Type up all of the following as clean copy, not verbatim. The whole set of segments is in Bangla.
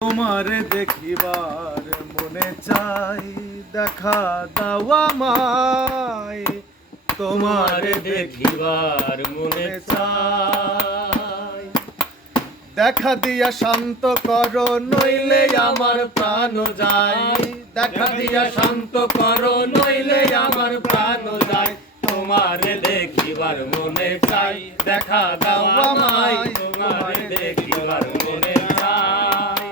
তোমারে দেখিবার মনে চাই, দেখা দাও আমায়। তোমারে দেখিবার মনে চাই, দেখা দিয়া শান্ত করো নইলে আমার প্রাণ যায়। দেখা দিয়া শান্ত করো নইলে আমার প্রাণ যায়। তোমারে দেখিবার মনে চাই, দেখা দাও আমায়। তোমারে দেখিবার মনে চাই।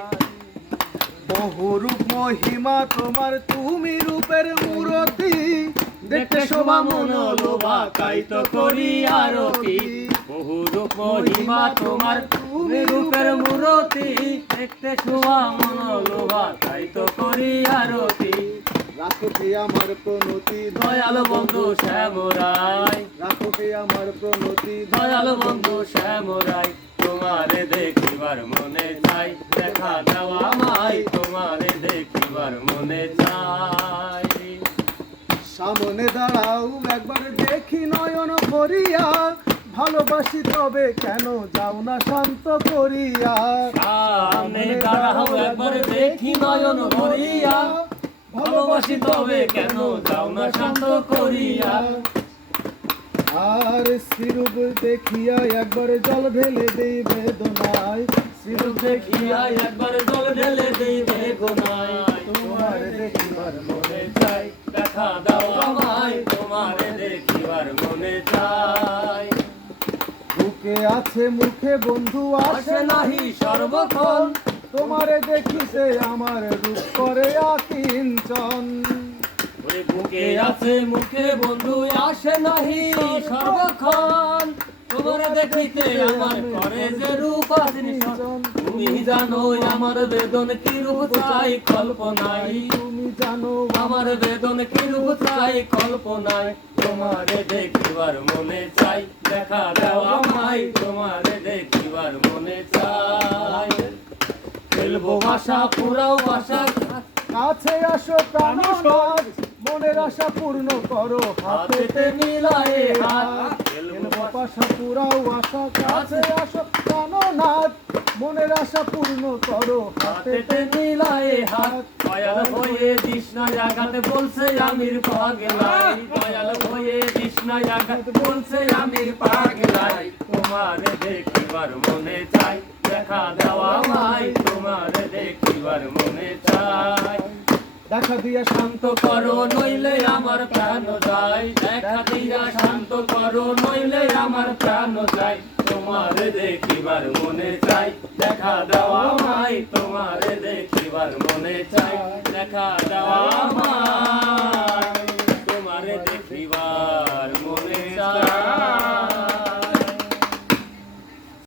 বহুরূপ মহিমা তোমার, তুমি রূপের মূরতি। দেখতে শোভা মনোলোভা, তাই তো করি আরতি। বহুরূপ মহিমা তোমার, তুমি রূপের মূরতি। দেখতে শোভা মনোলোভা, তাই তো করি আরতি। রাখো হে আমার প্রণতি, দয়াল বন্ধু শ্যামরাই। রাখো হে আমার প্রণতি, দয়াল বন্ধু শ্যামরাই। তোমারে দেখিবার মনে চাই, দেখা দাও আমায়। তোমারে দেখিবার মনে চাই। সামনে দাঁড়াও একবার দেখি নয়ন ভরিয়া। ভালোবাসি তবে কেন যাও না শান্ত করিয়া। সামনে দাঁড়াও একবার দেখি নয়ন ভরিয়া। ভালোবাসি তবে কেন যাও না শান্ত করিয়া। আর শ্রীরূপ দেখিয়া একবার জল ঢেলে দেই বেদনায়। শ্রীরূপ দেখিয়া একবার জল ঢেলে দেই বেদনায়। তোমারে দেখিবার মনে চাই, দেখা দাও আমায়। তোমারে দেখিবার মনে চাই। বুকে আছে মুখে বন্ধু আসে নাহি সর্বক্ষণ। তোমারে দেখিতে আমার রূপ করে আকিঞ্চন। ওরে বুকে আছে মুখে বন্ধু আসে নাহি সর্বক্ষণ। তোমারে দেখিতে আমার করে যে রূপ আশ্রিত। তুমি জানো আমার বেদন কি রূপ চাই কল্পনায়। তুমি জানো আমার বেদন কি রূপ চাই কল্পনায়। তোমারে দেখিবার মনে চাই, দেখা দাও আমায়। তোমারে দেখিবার মনে চাই। ফেলবো আশা পুরাও আশা, কাছে আসো প্রাণনাথ। মনের আশা পূর্ণ করো হাতেতে মিলায়ে হাত। ফেলবো আশা পুরাও আশা, কাছে আসো প্রাণনাথ। মনের আশা পূর্ণ করো হাতেতে মিলায়ে হাত। দয়াল হয়ে তৃষ্ণায় আঘাত বলছে আমির পাগলাই। দয়াল হয়ে তৃষ্ণায় আঘাত বলছে আমির পাগলাই। তোমারে দেখিবার মনে চাই, দেখা দাও আমায়। তোমারে দেখিবার মনে চাই। দেখা দিয়া শান্ত করো নইলে আমার প্রাণ যায়। দেখা দিয়া শান্ত করো নইলে আমার প্রাণ যায়। তোমারে দেখিবার মনে চাই, দেখা দাও আমায়। তোমারে দেখিবার মনে চাই, দেখা দাও আমায়। তোমারে দেখিবার